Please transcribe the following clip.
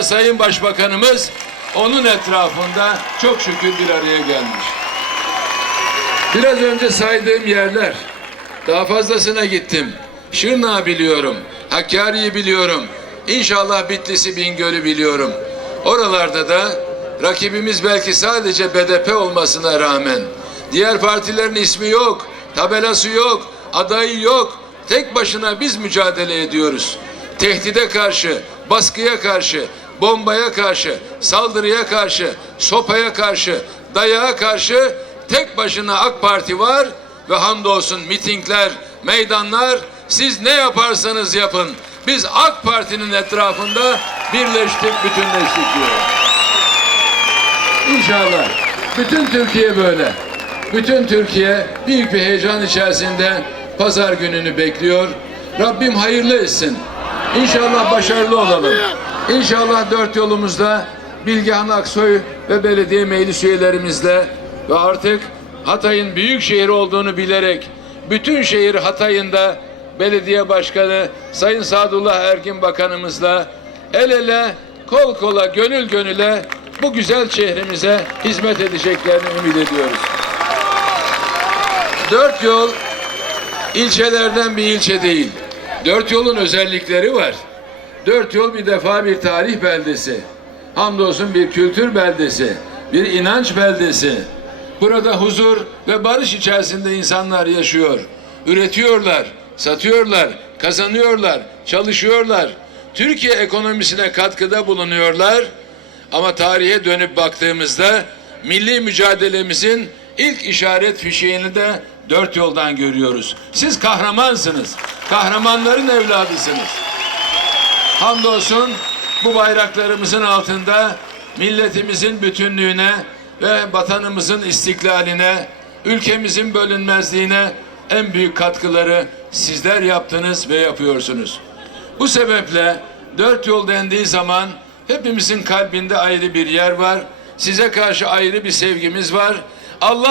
Sayın Başbakanımız onun etrafında çok şükür bir araya gelmiş. Biraz önce saydığım yerler, daha fazlasına gittim. Şırnağı biliyorum, Hakkari'yi biliyorum. İnşallah Bitlis'i, Bingöl'ü biliyorum. Oralarda da rakibimiz belki sadece BDP olmasına rağmen diğer partilerin ismi yok, tabelası yok, adayı yok. Tek başına biz mücadele ediyoruz. Tehdide karşı, baskıya karşı, bombaya karşı, saldırıya karşı, sopaya karşı, dayağa karşı tek başına AK Parti var ve hamdolsun mitingler, meydanlar siz ne yaparsanız yapın. Biz AK Parti'nin etrafında birleştik, bütünleştik diyor. İnşallah bütün Türkiye böyle. Bütün Türkiye büyük bir heyecan içerisinde pazar gününü bekliyor. Rabbim hayırlı etsin. İnşallah başarılı olalım. İnşallah dört yolumuzda Bilgehan Aksoy ve belediye meclis üyelerimizle ve artık Hatay'ın büyük şehir olduğunu bilerek bütün şehir Hatay'ında belediye başkanı Sayın Sadullah Ergin Bakanımızla el ele kol kola gönül gönüle bu güzel şehrimize hizmet edeceklerini ümit ediyoruz. Dört yol ilçelerden bir ilçe değil. Dört yolun özellikleri var. Dört yol bir defa bir tarih beldesi. Hamdolsun bir kültür beldesi, bir inanç beldesi. Burada huzur ve barış içerisinde insanlar yaşıyor. Üretiyorlar, satıyorlar, kazanıyorlar, çalışıyorlar. Türkiye ekonomisine katkıda bulunuyorlar. Ama tarihe dönüp baktığımızda milli mücadelemizin ilk işaret fişeğini de dört yoldan görüyoruz. Siz kahramansınız. Kahramanların evladısınız. Hamdolsun bu bayraklarımızın altında milletimizin bütünlüğüne ve vatanımızın istiklaline, ülkemizin bölünmezliğine en büyük katkıları sizler yaptınız ve yapıyorsunuz. Bu sebeple dört yol dendiği zaman hepimizin kalbinde ayrı bir yer var. Size karşı ayrı bir sevgimiz var. Allah